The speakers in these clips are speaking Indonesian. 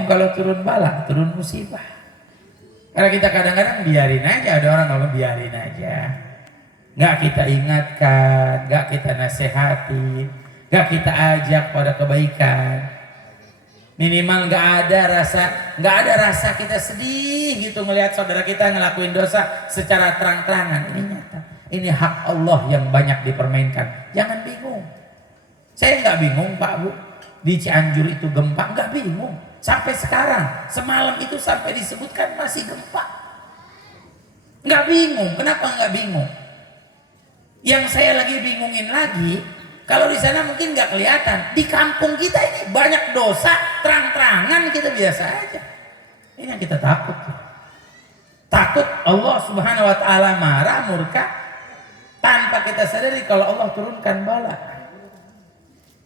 bingung kalau turun bala, turun musibah. Karena kita kadang-kadang biarin aja, ada orang ngomong biarin aja. Nggak kita ingatkan, nggak kita nasihati, nggak kita ajak pada kebaikan. Minimal nggak ada rasa kita sedih gitu ngelihat saudara kita ngelakuin dosa secara terang-terangan. Ini nyata, ini hak Allah yang banyak dipermainkan. Jangan bingung. Saya nggak bingung Pak Bu, di Cianjur itu gempa, nggak bingung. Sampai sekarang, semalam itu sampai disebutkan masih gempa. Nggak bingung, kenapa nggak bingung? Yang saya lagi bingungin lagi, kalau di sana mungkin nggak kelihatan, di kampung kita ini banyak dosa, terang-terangan kita biasa aja. Ini yang kita takut. Takut Allah Subhanahu Wa Taala marah, murka, tanpa kita sadari kalau Allah turunkan bala.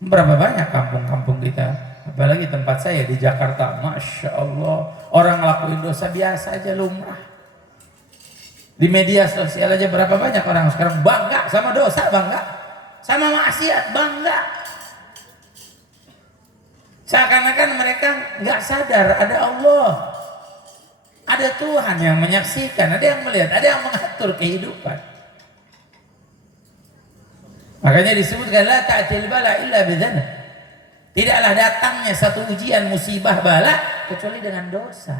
Berapa banyak kampung-kampung kita, apalagi tempat saya di Jakarta, Masya Allah, orang ngelakuin dosa biasa aja lumrah. Di media sosial aja berapa banyak orang sekarang bangga sama dosa, bangga sama maksiat, bangga. Seakan-akan mereka nggak sadar ada Allah, ada Tuhan yang menyaksikan, ada yang melihat, ada yang mengatur kehidupan. Makanya disebutkan la ta'til bala illa bidzanab. Tidaklah datangnya satu ujian, musibah, bala kecuali dengan dosa.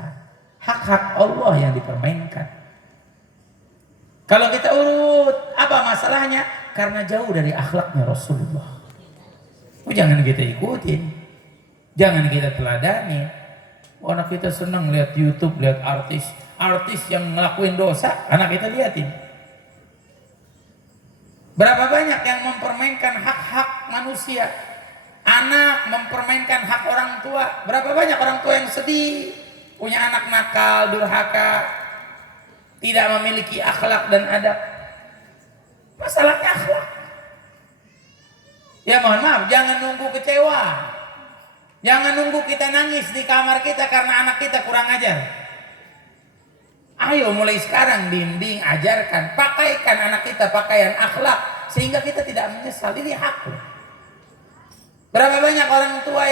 Hak-hak Allah yang dipermainkan. Kalau kita urut, apa masalahnya? Karena jauh dari akhlaknya Rasulullah. Jangan kita ikutin, jangan kita teladani. Anak kita senang lihat YouTube, lihat artis yang ngelakuin dosa, anak kita liatin. Berapa banyak yang mempermainkan hak-hak manusia? Anak mempermainkan hak orang tua. Berapa banyak orang tua yang sedih punya anak nakal, durhaka, tidak memiliki akhlak dan adab. Masalahnya akhlak. Ya mohon maaf, jangan nunggu kecewa. Jangan nunggu kita nangis di kamar kita karena anak kita kurang ajar. Ayo mulai sekarang bimbing, ajarkan, pakaikan anak kita pakaian akhlak sehingga kita tidak menyesal. Ini hak loh. Berapa banyak orang tua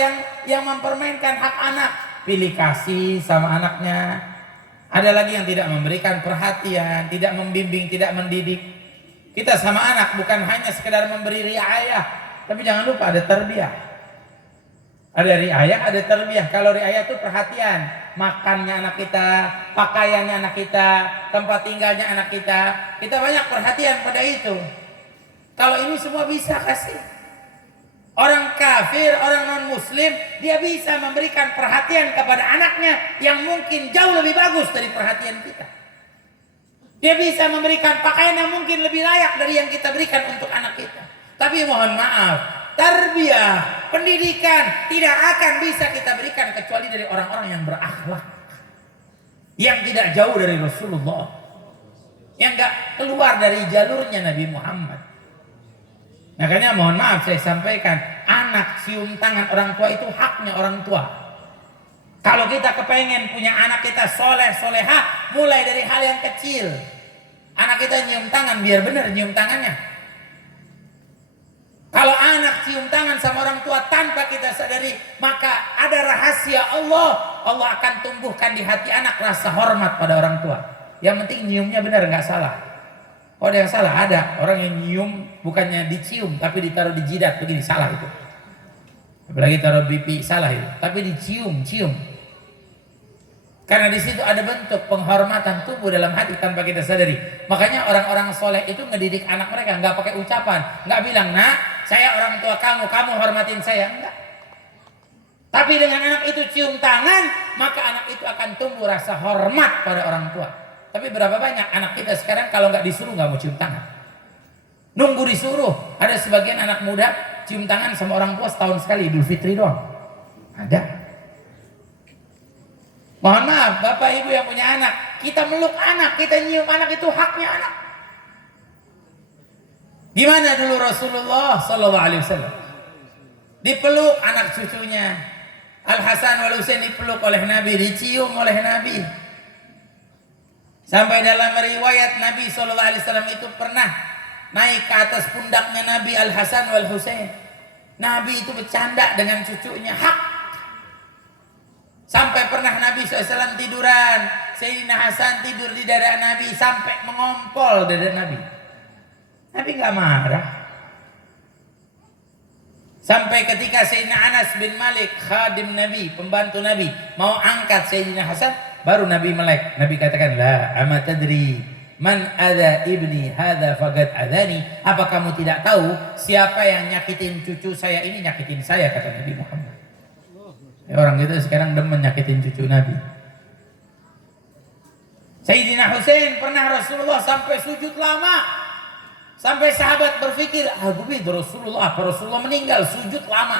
yang mempermainkan hak anak, pilih kasih sama anaknya. Ada lagi yang tidak memberikan perhatian, tidak membimbing, tidak mendidik. Kita sama anak bukan hanya sekedar memberi riayah, tapi jangan lupa ada tarbiyah. Ada riayah, ada tarbiyah. Kalau riayah itu perhatian, makannya anak kita, pakaiannya anak kita, tempat tinggalnya anak kita. Kita banyak perhatian pada itu. Kalau ini semua bisa kasih. Orang kafir, orang non-muslim, dia bisa memberikan perhatian kepada anaknya yang mungkin jauh lebih bagus dari perhatian kita. Dia bisa memberikan pakaian yang mungkin lebih layak dari yang kita berikan untuk anak kita. Tapi mohon maaf, tarbiyah, pendidikan tidak akan bisa kita berikan kecuali dari orang-orang yang berakhlak, yang tidak jauh dari Rasulullah, yang gak keluar dari jalurnya Nabi Muhammad. Makanya mohon maaf saya sampaikan, anak cium tangan orang tua itu haknya orang tua. Kalau kita kepengen punya anak kita soleh solehah, mulai dari hal yang kecil. Anak kita nyium tangan, biar benar nyium tangannya. Kalau anak cium tangan sama orang tua tanpa kita sadari, maka ada rahasia Allah. Allah akan tumbuhkan di hati anak rasa hormat pada orang tua. Yang penting nyiumnya benar, nggak salah. Oh ada yang salah, ada orang yang nyium bukannya dicium tapi ditaruh di jidat, begini salah itu. Apalagi taruh pipi, salah itu. Tapi cium. Karena di situ ada bentuk penghormatan tumbuh dalam hati tanpa kita sadari. Makanya orang-orang soleh itu ngedidik anak mereka nggak pakai ucapan, nggak bilang nak saya orang tua kamu hormatin saya, enggak. Tapi dengan anak itu cium tangan, maka anak itu akan tumbuh rasa hormat pada orang tua. Tapi berapa banyak anak kita sekarang kalau nggak disuruh nggak mau cium tangan, nunggu disuruh. Ada sebagian anak muda cium tangan sama orang tua setahun sekali, Idul Fitri doang. Ada. Mohon maaf, bapak ibu yang punya anak, kita meluk anak, kita nyium anak, itu haknya anak. Di mana dulu Rasulullah Sallallahu Alaihi Wasallam dipeluk anak cucunya, Al Hasan wal Husain dipeluk oleh Nabi, dicium oleh Nabi. Sampai dalam riwayat Nabi Sallallahu Alaihi Wasallam itu pernah naik ke atas pundaknya Nabi Al Hasan wal Husain. Nabi itu bercanda dengan cucunya, hak. Sampai pernah Nabi SAW tiduran, Sayyidina Hasan tidur di dada Nabi sampai mengompol dada Nabi. Nabi nggak marah. Sampai ketika Sayyidina Anas bin Malik, khadim Nabi, pembantu Nabi, mau angkat Sayyidina Hasan, baru Nabi melek. Nabi katakan, la ama tadri man ada ibni hadha faqad adani. Apa kamu tidak tahu siapa yang nyakitin cucu saya ini nyakitin saya, kata Nabi Muhammad. Orang kita sekarang demen nyakitin cucu Nabi. Sayyidina Husain pernah Rasulullah sampai sujud lama. Sampai sahabat berpikir, Rasulullah, apa Rasulullah meninggal sujud lama.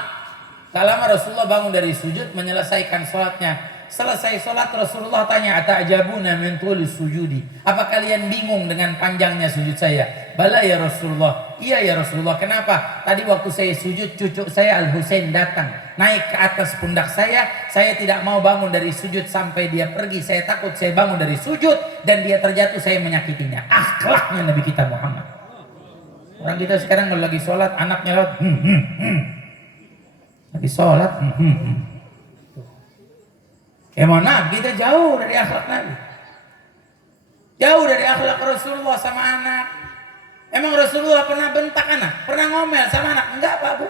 Tak lama Rasulullah bangun dari sujud menyelesaikan sholatnya. Selesai sholat Rasulullah tanya, ata'jabuna min tuli sujudi. Apa kalian bingung dengan panjangnya sujud saya? Bala ya Rasulullah. Iya ya Rasulullah. Kenapa? Tadi waktu saya sujud, cucu saya Al-Husain datang. Naik ke atas pundak saya tidak mau bangun dari sujud sampai dia pergi. Saya takut saya bangun dari sujud dan dia terjatuh, saya menyakitinya. Akhlaknya Nabi kita Muhammad. Orang kita sekarang kalau lagi sholat, anaknya lewat, lagi sholat, mohon maaf, kita jauh dari akhlak Nabi, jauh dari akhlak Rasulullah sama anak. Emang Rasulullah pernah bentak anak, pernah ngomel sama anak? Enggak Pak Bu.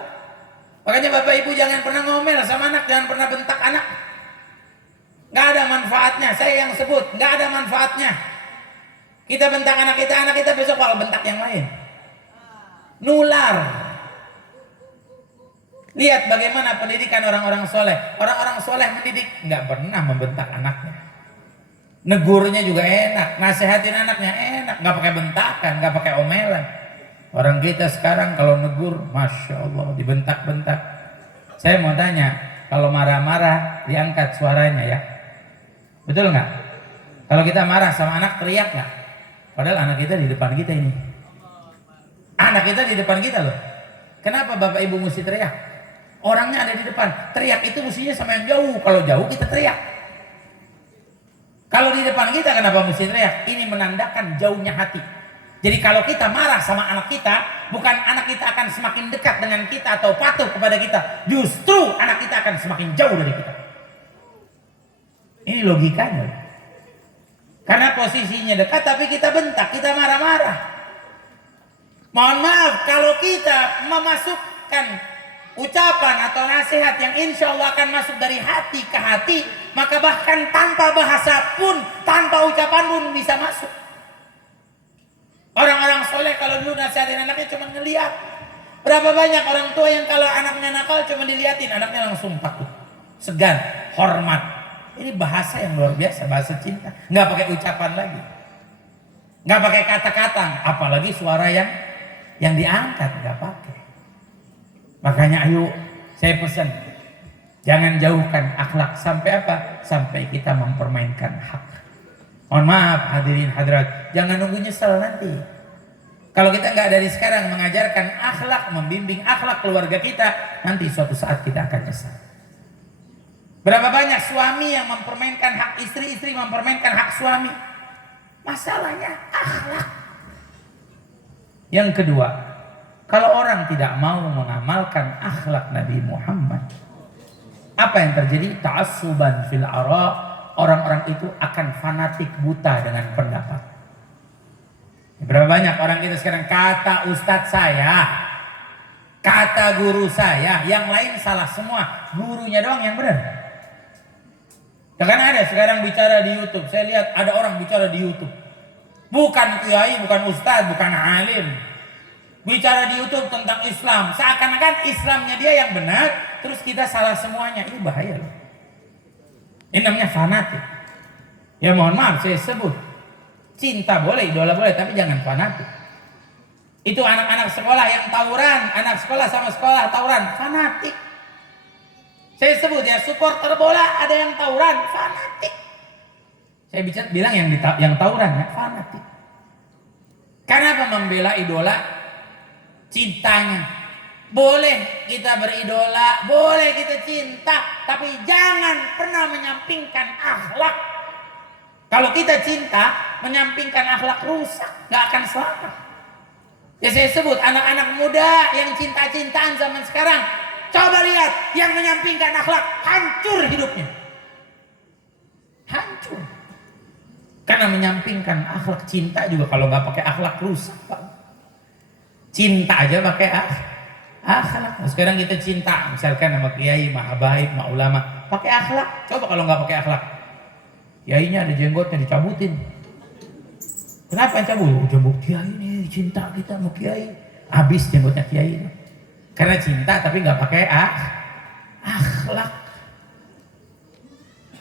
Makanya Bapak Ibu jangan pernah ngomel sama anak, jangan pernah bentak anak. Nggak ada manfaatnya, saya yang sebut, nggak ada manfaatnya. Kita bentak anak kita besok kalau bentak yang lain. Nular. Lihat bagaimana pendidikan orang-orang soleh. Orang-orang soleh mendidik nggak pernah membentak anaknya. Negurnya juga enak, nasihatin anaknya enak, nggak pakai bentakan, nggak pakai omelan. Orang kita sekarang kalau negur, masya Allah, dibentak-bentak. Saya mau tanya, kalau marah-marah diangkat suaranya ya, betul nggak? Kalau kita marah sama anak teriak nggak? Padahal anak kita di depan kita ini. Anak kita di depan kita loh. Kenapa Bapak Ibu mesti teriak? Orangnya ada di depan. Teriak itu mestinya sama yang jauh. Kalau jauh kita teriak. Kalau di depan kita kenapa mesti teriak? Ini menandakan jauhnya hati. Jadi kalau kita marah sama anak kita, bukan anak kita akan semakin dekat dengan kita atau patuh kepada kita. Justru anak kita akan semakin jauh dari kita. Ini logikanya. Karena posisinya dekat tapi kita bentak, kita marah-marah. Mohon maaf kalau kita memasukkan ucapan atau nasihat yang insya Allah akan masuk dari hati ke hati, maka bahkan tanpa bahasa pun, tanpa ucapan pun bisa masuk. Orang-orang soleh kalau dulu nasihatin anaknya cuma ngeliat. Berapa banyak orang tua yang kalau anaknya nakal cuma diliatin, anaknya langsung takut, segan, hormat. Ini bahasa yang luar biasa, bahasa cinta. Nggak pakai ucapan lagi, nggak pakai kata-kata, apalagi suara yang diangkat, nggak pakai. Makanya ayo saya pesan, jangan jauhkan akhlak sampai apa? Sampai kita mempermainkan hak. Mohon maaf hadirin hadirat, jangan nunggu nyesel nanti. Kalau kita nggak dari sekarang mengajarkan akhlak, membimbing akhlak keluarga kita, nanti suatu saat kita akan nyesel. Berapa banyak suami yang mempermainkan hak istri, istri mempermainkan hak suami. Masalahnya akhlak. Yang kedua, kalau orang tidak mau mengamalkan akhlak Nabi Muhammad, apa yang terjadi? Ta'assuban fil ara, orang-orang itu akan fanatik buta dengan pendapat. Berapa banyak orang kita sekarang kata ustadz saya, kata guru saya, yang lain salah semua, gurunya doang yang benar. Kan ada sekarang bicara di YouTube, saya lihat ada orang bicara di YouTube. Bukan kiai, bukan ustadz, bukan alim. Bicara di YouTube tentang Islam, seakan-akan Islamnya dia yang benar, terus kita salah semuanya. Ini bahaya loh. Ini namanya fanatik. Ya mohon maaf saya sebut, cinta boleh, idola boleh, tapi jangan fanatik. Itu anak-anak sekolah yang tawuran, anak sekolah sama sekolah tawuran, fanatik. Saya sebut ya, supporter bola ada yang tawuran, fanatik. Saya bilang yang tawuran ya, fanatik. Kenapa membela idola? Cintanya. Boleh kita beridola, boleh kita cinta, tapi jangan pernah menyampingkan akhlak. Kalau kita cinta, menyampingkan akhlak rusak, gak akan selamat. Ya saya sebut anak-anak muda yang cinta-cintaan zaman sekarang, coba lihat yang menyampingkan akhlak, hancur hidupnya. pernah menyampingkan akhlak. Cinta juga kalau nggak pakai akhlak rusak, Pak. Cinta aja pakai akhlak. Nah, sekarang kita cinta misalkan sama kiai, sama habaib, sama ulama, pakai akhlak. Coba kalau nggak pakai akhlak, kiainya ada jenggotnya dicabutin. Kenapa yang cabut? Jenggot kiai ini, cinta kita sama kiai. Habis jenggotnya kiai ini. Karena cinta tapi nggak pakai akhlak.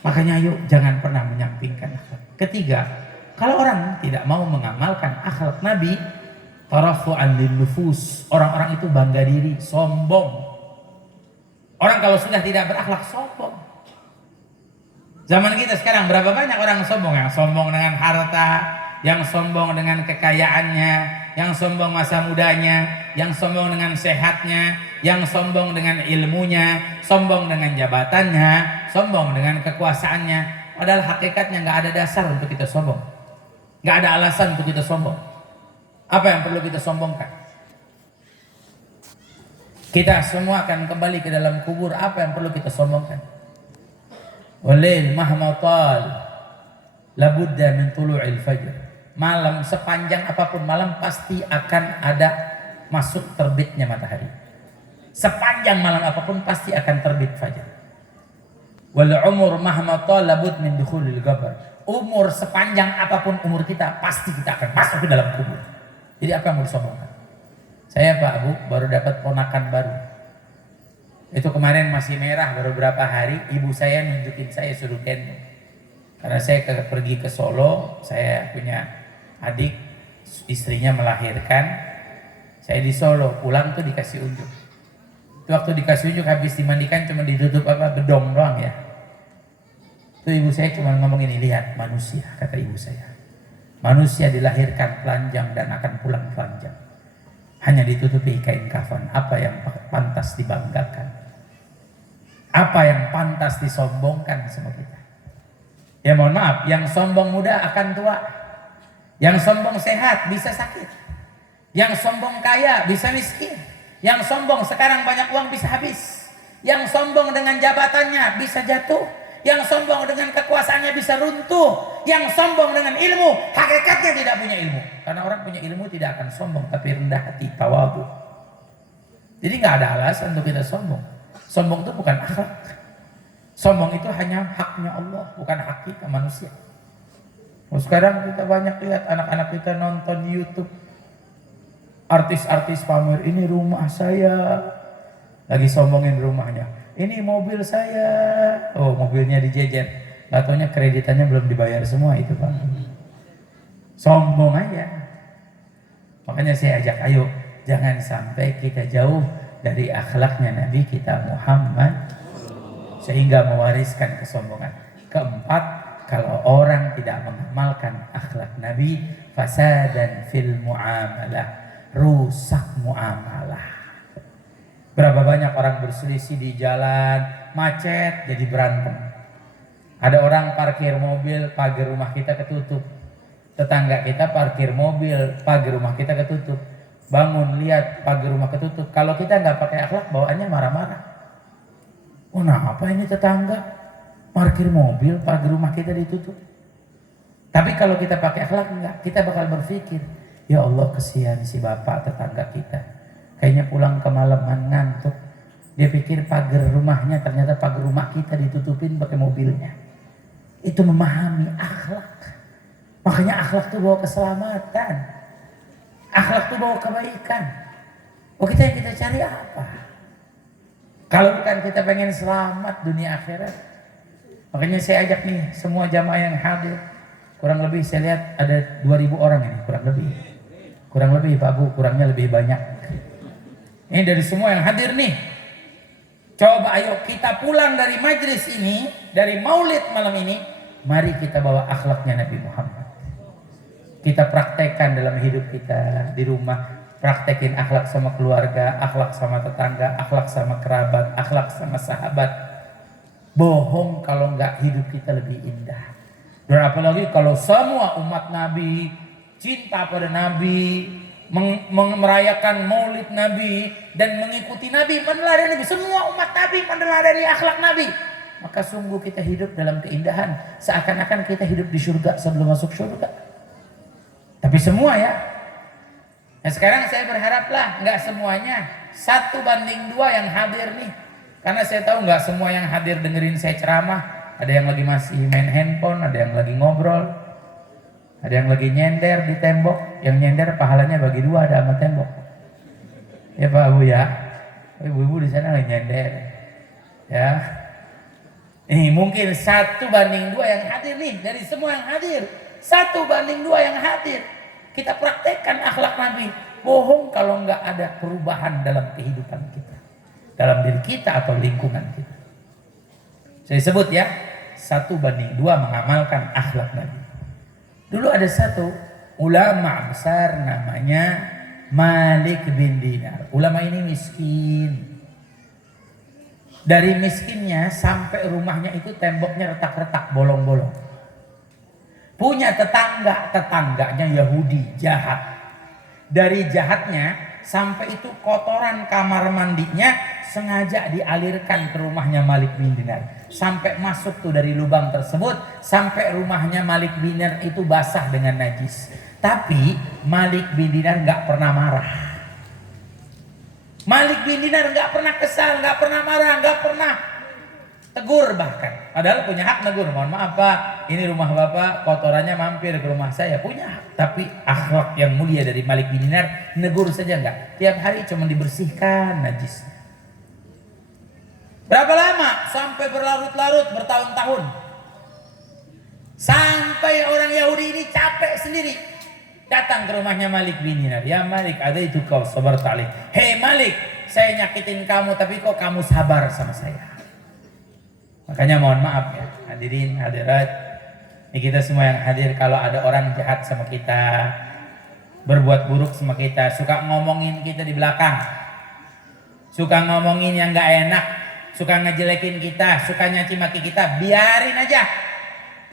Makanya yuk jangan pernah menyampingkan akhlak. Ketiga, kalau orang tidak mau mengamalkan akhlak Nabi, tarafu'an linnufus, orang-orang itu bangga diri, sombong. Orang kalau sudah tidak berakhlak sombong. Zaman kita sekarang berapa banyak orang sombong, yang sombong dengan harta, yang sombong dengan kekayaannya, yang sombong masa mudanya, yang sombong dengan sehatnya, yang sombong dengan ilmunya, sombong dengan jabatannya, sombong dengan kekuasaannya. Padahal hakikatnya nggak ada dasar untuk kita sombong, nggak ada alasan untuk kita sombong. Apa yang perlu kita sombongkan? Kita semua akan kembali ke dalam kubur. Apa yang perlu kita sombongkan? Walail mahma tal labudda min tulu'il fajr. Malam sepanjang apapun malam pasti akan ada masuk terbitnya matahari. Sepanjang malam apapun pasti akan terbit fajar. Wal umur mahma tal labud min dukhulil qabr. Umur sepanjang apapun umur kita pasti kita akan masuk ke dalam kubur. Jadi apa yang mau disombongkan? Saya Pak Bu baru dapat ponakan baru. Itu kemarin masih merah baru berapa hari, ibu saya nunjukin saya suruh gendong. Karena saya pergi ke Solo, saya punya adik, istrinya melahirkan. Saya di Solo, pulang tuh dikasih unjuk. Itu waktu dikasih unjuk habis dimandikan cuma ditutup bedong doang ya. Itu ibu saya cuma ngomong ini, lihat manusia, kata ibu saya. Manusia dilahirkan telanjang dan akan pulang telanjang. Hanya ditutupi kain kafan. Apa yang pantas dibanggakan? Apa yang pantas disombongkan sama kita? Ya mohon maaf, yang sombong muda akan tua. Yang sombong sehat bisa sakit. Yang sombong kaya bisa miskin. Yang sombong sekarang banyak uang bisa habis. Yang sombong dengan jabatannya bisa jatuh. Yang sombong dengan kekuasaannya bisa runtuh. Yang sombong dengan ilmu, hakikatnya tidak punya ilmu. Karena orang punya ilmu tidak akan sombong, tapi rendah hati, tawadhu. Jadi nggak ada alasan untuk kita sombong. Sombong itu bukan akhlak. Sombong itu hanya haknya Allah, bukan hak kita manusia. Sekarang kita banyak lihat anak-anak kita nonton YouTube. Artis-artis pamer, ini rumah saya. Lagi sombongin rumahnya. Ini mobil saya. Oh, mobilnya dijejer. Gak taunya kreditannya belum dibayar semua itu Pak. Sombong aja. Makanya saya ajak, ayo jangan sampai kita jauh dari akhlaknya Nabi kita Muhammad sehingga mewariskan kesombongan. Keempat, kalau orang tidak mengamalkan akhlak Nabi, fasadan fil muamalah, rusak muamalah. Berapa banyak orang berselisih di jalan, macet jadi berantem. Ada orang parkir mobil, pagar rumah kita ketutup. Tetangga kita parkir mobil, pagar rumah kita ketutup. Bangun, lihat pagar rumah ketutup. Kalau kita nggak pakai akhlak, bawaannya marah-marah. Oh, nah apa ini tetangga? Parkir mobil, pagar rumah kita ditutup. Tapi kalau kita pakai akhlak, enggak. Kita bakal berpikir, ya Allah kesian si bapak tetangga kita. Kayaknya pulang kemalaman ngantuk. Dia pikir pagar rumahnya, ternyata pagar rumah kita ditutupin pakai mobilnya. Itu memahami akhlak. Makanya akhlak itu bawa keselamatan. Akhlak itu bawa kebaikan. Oh, kita yang kita cari apa? Kalau bukan kita pengen selamat dunia akhirat. Makanya saya ajak nih semua jamaah yang hadir. Kurang lebih saya lihat ada 2.000 orang ini, kurang lebih. Kurang lebih Pak Bu, kurangnya lebih banyak. Ini dari semua yang hadir nih. Coba ayo kita pulang dari majlis ini, dari maulid malam ini, mari kita bawa akhlaknya Nabi Muhammad. Kita praktekkan dalam hidup kita di rumah. Praktekin akhlak sama keluarga, akhlak sama tetangga, akhlak sama kerabat, akhlak sama sahabat. Bohong kalau nggak hidup kita lebih indah. Dan apalagi kalau semua umat Nabi cinta pada Nabi, merayakan maulid Nabi dan mengikuti Nabi, meneladani Nabi. Semua umat Nabi meneladani akhlak Nabi. maka sungguh kita hidup dalam keindahan, seakan-akan kita hidup di surga sebelum masuk surga. Tapi semua ya. Nah sekarang saya berharaplah nggak semuanya 1:2 yang hadir nih, karena saya tahu nggak semua yang hadir dengerin saya ceramah. Ada yang lagi masih main handphone, ada yang lagi ngobrol, ada yang lagi nyender di tembok. Yang nyender pahalanya bagi 2 ada sama tembok. Ya Pak Bu ya, ibu-ibu di sana lagi nyender. Ya, ini mungkin 1:2 yang hadir nih dari semua yang hadir. 1:2 yang hadir. Kita praktekkan akhlak Nabi. Bohong kalau nggak ada perubahan dalam kehidupan kita, dalam diri kita atau lingkungan kita. Saya sebut ya, 1:2 mengamalkan akhlak Nabi. Dulu ada satu ulama besar namanya Malik bin Dinar. Ulama ini miskin. Dari miskinnya sampai rumahnya itu temboknya retak-retak, bolong-bolong. Punya tetangga, tetangganya Yahudi, jahat. Dari jahatnya sampai itu kotoran kamar mandinya sengaja dialirkan ke rumahnya Malik bin Dinar. Sampai masuk tuh dari lubang tersebut, sampai rumahnya Malik bin Dinar itu basah dengan najis. Tapi Malik bin Dinar nggak pernah marah. Malik bin Dinar nggak pernah kesal, nggak pernah marah, nggak pernah tegur bahkan. Padahal punya hak negur. Mohon maaf Pak, ini rumah Bapak kotorannya mampir ke rumah saya. Punya hak. Tapi akhlak yang mulia dari Malik bin Dinar, negur saja enggak. Tiap hari cuma dibersihkan najis. Berapa lama? Sampai berlarut-larut, bertahun-tahun. Sampai orang Yahudi ini capek sendiri. Datang ke rumahnya Malik bin Dinar. Ya Malik, ada itu kau sabar talik. Hei Malik, saya nyakitin kamu tapi kok kamu sabar sama saya. Makanya mohon maaf ya hadirin hadirat, ini kita semua yang hadir, kalau ada orang jahat sama kita, berbuat buruk sama kita, suka ngomongin kita di belakang, suka ngomongin yang gak enak, suka ngejelekin kita, suka nyaci maki kita, biarin aja,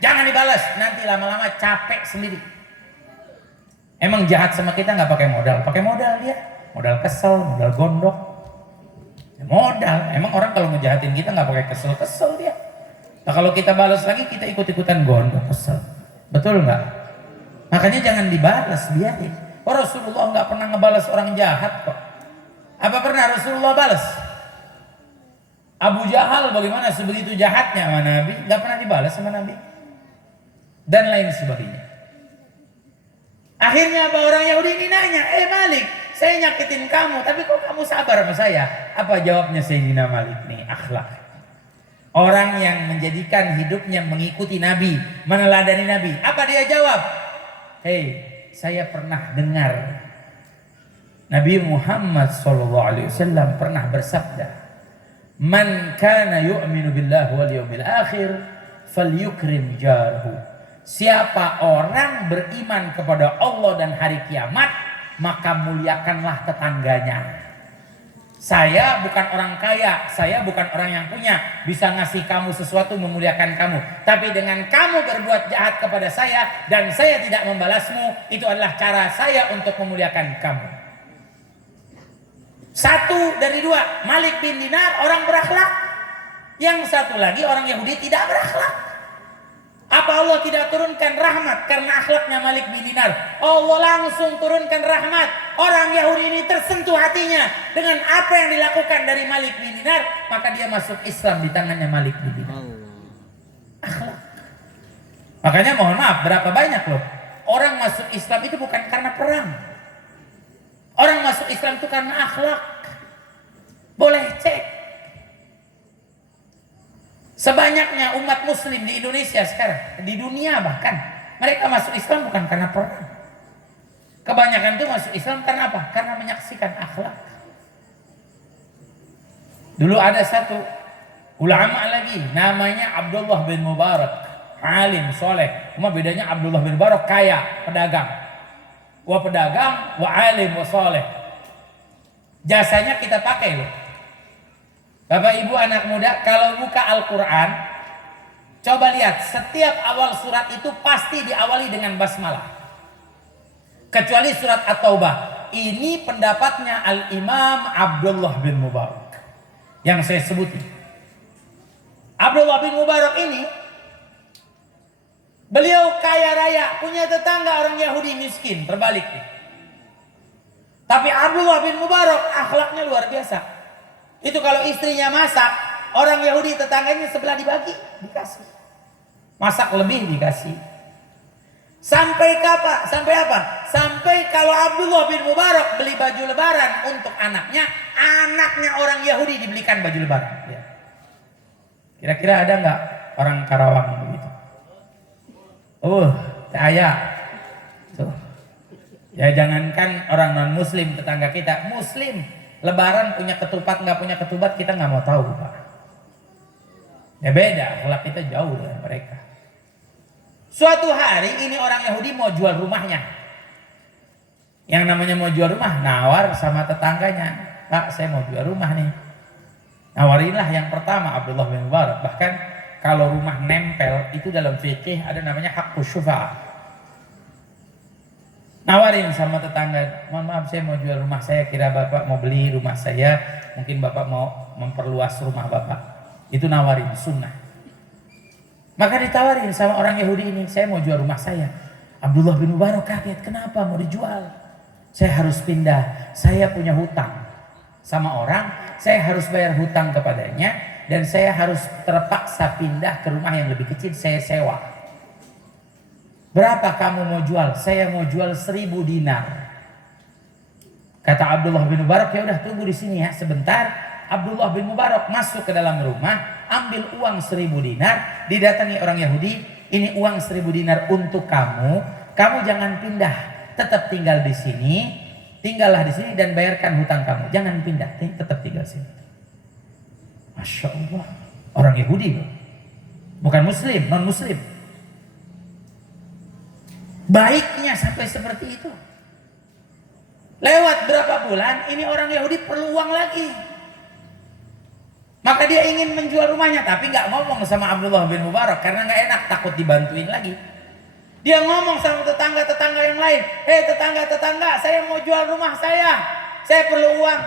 jangan dibalas, nanti lama-lama capek sendiri. Emang jahat sama kita nggak pakai modal dia, modal kesel, modal gondok. Modal, emang orang kalau ngejahatin kita nggak pakai kesel dia. Nah kalau kita balas lagi kita ikut-ikutan gondok kesel, betul nggak? Makanya jangan dibalas, biarin. Oh Rasulullah nggak pernah ngebalas orang jahat kok. Apa pernah Rasulullah balas? Abu Jahal bagaimana sebegitu jahatnya sama Nabi, nggak pernah dibalas sama Nabi. Dan lain sebagainya. Akhirnya apa, orang Yahudi ini nanya, Malik, saya nyakitin kamu, tapi kok kamu sabar sama saya? Apa jawabnya Sayyidina Malik nih? Akhlak. Orang yang menjadikan hidupnya mengikuti Nabi, meneladani Nabi. Apa dia jawab? Hei, saya pernah dengar Nabi Muhammad SAW pernah bersabda, Man kana yu'minu billahi wal yawmil akhir falyukrim jarhu. Siapa orang beriman kepada Allah dan hari kiamat, maka muliakanlah tetangganya. Saya bukan orang kaya, saya bukan orang yang punya, bisa ngasih kamu sesuatu, memuliakan kamu. Tapi dengan kamu berbuat jahat kepada saya dan saya tidak membalasmu, itu adalah cara saya untuk memuliakan kamu. 1 dari 2, Malik bin Dinar orang berakhlak. Yang satu lagi orang Yahudi tidak berakhlak. Apa Allah tidak turunkan rahmat karena akhlaknya Malik bin Dinar? Allah langsung turunkan rahmat. Orang Yahudi ini tersentuh hatinya dengan apa yang dilakukan dari Malik bin Dinar, maka dia masuk Islam di tangannya Malik bin Dinar. Akhlak. Makanya mohon maaf, berapa banyak loh orang masuk Islam itu bukan karena perang. Orang masuk Islam itu karena akhlak. Boleh cek. Sebanyaknya umat muslim di Indonesia sekarang, di dunia bahkan, mereka masuk Islam bukan karena perang. Kebanyakan itu masuk Islam karena apa? Karena menyaksikan akhlak. Dulu ada satu ulama lagi, namanya Abdullah bin Mubarak, alim, soleh. Cuma bedanya Abdullah bin Mubarak kaya, pedagang. Wah pedagang, wah alim, wah soleh. Jasanya kita pakai loh. Bapak ibu anak muda, kalau buka Al-Quran, coba lihat, setiap awal surat itu pasti diawali dengan basmalah. Kecuali surat At-Taubah. Ini pendapatnya Al-Imam Abdullah bin Mubarak yang saya sebutin. Abdullah bin Mubarak ini, beliau kaya raya, punya tetangga orang Yahudi miskin, terbalik nih. Tapi Abdullah bin Mubarak akhlaknya luar biasa. Itu kalau istrinya masak, orang Yahudi tetangganya sebelah dibagi, dikasih. Masak lebih dikasih. Sampai kapan? Sampai apa? Sampai kalau Abdullah bin Mubarak beli baju lebaran untuk anaknya, anaknya orang Yahudi dibelikan baju lebaran. Ya. Kira-kira ada nggak orang Karawang begitu? Saya. Tuh. Ya jangankan orang non Muslim tetangga kita, Muslim lebaran punya ketupat nggak punya ketupat kita nggak mau tahu, Pak. Ya beda, akhlak kita jauh dari mereka. Suatu hari ini orang Yahudi mau jual rumahnya. Yang namanya mau jual rumah, nawar sama tetangganya, Pak saya mau jual rumah nih. Nawarinlah yang pertama Abdullah bin Mubarak. Bahkan kalau rumah nempel itu dalam fikih ada namanya haqqus syufa'. Nawarin sama tetangga, mohon maaf saya mau jual rumah saya, kira bapak mau beli rumah saya, mungkin bapak mau memperluas rumah bapak. Itu nawarin, sunnah. Maka ditawarin sama orang Yahudi ini, saya mau jual rumah saya. Abdullah bin Mubarak kaget, kenapa mau dijual? Saya harus pindah, saya punya hutang sama orang, saya harus bayar hutang kepadanya, dan saya harus terpaksa pindah ke rumah yang lebih kecil, saya sewa. Berapa kamu mau jual? Saya mau jual 1.000 dinar. Kata Abdullah bin Mubarak, ya udah tunggu di sini ya sebentar. Abdullah bin Mubarak masuk ke dalam rumah, ambil uang 1.000 dinar, didatangi orang Yahudi, ini uang 1.000 dinar untuk kamu, kamu jangan pindah, tetap tinggal di sini, tinggallah di sini dan bayarkan hutang kamu, jangan pindah, tetap tinggal sini. Masya Allah, orang Yahudi bukan Muslim, non Muslim. Baiknya sampai seperti itu. Lewat berapa bulan, ini orang Yahudi perlu uang lagi. Maka dia ingin menjual rumahnya, tapi nggak ngomong sama Abdullah bin Mubarak karena nggak enak, takut dibantuin lagi. Dia ngomong sama tetangga-tetangga yang lain, hei tetangga-tetangga, saya mau jual rumah saya perlu uang.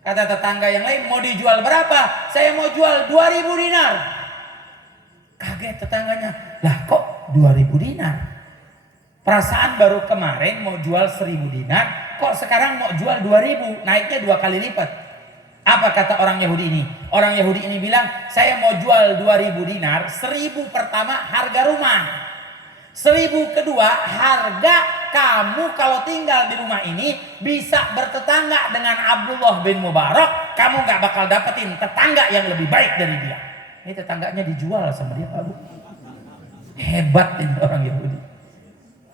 Kata tetangga yang lain, mau dijual berapa? Saya mau jual 2.000 dinar. Kaget tetangganya, lah kok 2.000 dinar? Perasaan baru kemarin mau jual 1.000 dinar, kok sekarang mau jual 2.000, naiknya 2 kali lipat. Apa kata orang Yahudi ini? Orang Yahudi ini bilang, saya mau jual 2.000 dinar, 1.000 pertama harga rumah, 1.000 kedua harga kamu kalau tinggal di rumah ini bisa bertetangga dengan Abdullah bin Mubarak, kamu gak bakal dapetin tetangga yang lebih baik dari dia. Ini tetangganya dijual sama dia, Pak Bu. Hebat ini orang Yahudi.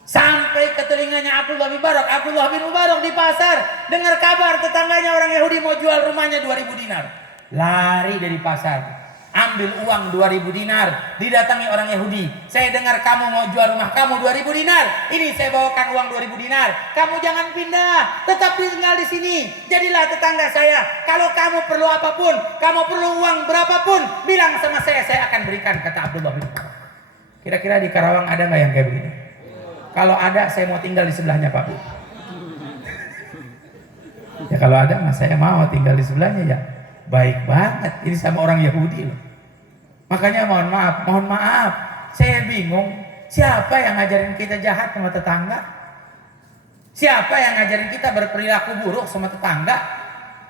Sampai ke telinganya Abdullah bin Mubarak. Abdullah bin Mubarak di pasar dengar kabar tetangganya orang Yahudi mau jual rumahnya 2.000 dinar. Lari dari pasar, ambil uang 2.000 dinar, didatangi orang Yahudi. Saya dengar kamu mau jual rumah kamu 2.000 dinar. Ini saya bawakan uang 2.000 dinar. Kamu jangan pindah, tetap tinggal di sini. Jadilah tetangga saya. Kalau kamu perlu apapun, kamu perlu uang berapapun, bilang sama saya akan berikan, kata Abdullah bin Mubarak. Kira-kira di Karawang ada nggak yang kayak begini? Kalau ada, saya mau tinggal di sebelahnya, Pak Bu. Ya kalau ada, mas saya mau tinggal di sebelahnya ya. Baik banget, ini sama orang Yahudi loh. Makanya mohon maaf, saya bingung. Siapa yang ngajarin kita jahat sama tetangga? Siapa yang ngajarin kita berperilaku buruk sama tetangga?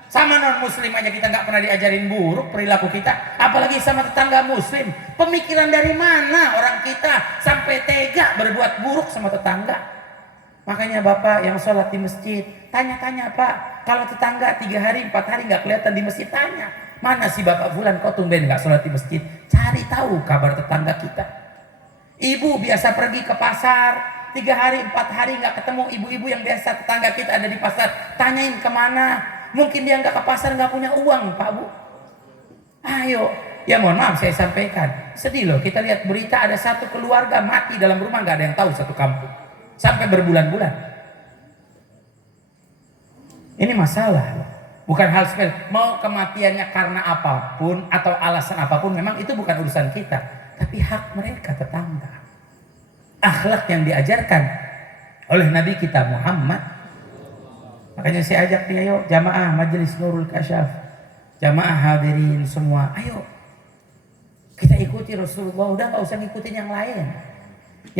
Sama non muslim aja kita nggak pernah diajarin buruk perilaku kita, apalagi sama tetangga muslim. Pemikiran dari mana orang kita sampai tega berbuat buruk sama tetangga? Makanya bapak yang sholat di masjid, tanya-tanya Pak, kalau tetangga 3 hari 4 hari nggak kelihatan di masjid, tanya, mana si bapak Fulan kok tumben nggak sholat di masjid? Cari tahu kabar tetangga kita. Ibu biasa pergi ke pasar, 3 hari 4 hari nggak ketemu ibu-ibu yang biasa tetangga kita ada di pasar, tanyain kemana? Mungkin dia nggak ke pasar, nggak punya uang, Pak Bu. Ayo, ya mohon maaf saya sampaikan. Sedih loh, kita lihat berita ada satu keluarga mati dalam rumah, nggak ada yang tahu satu kampung. Sampai berbulan-bulan. Ini masalah. Bukan hal sepele. Mau kematiannya karena apapun atau alasan apapun, memang itu bukan urusan kita. Tapi hak mereka tetangga. Akhlak yang diajarkan oleh Nabi kita Muhammad. Makanya saya ajak nih, ayo jamaah Majelis Nurul Kasyaf, jamaah hadirin semua, ayo Kita ikuti Rasulullah, udah nggak usah ngikutin yang lain.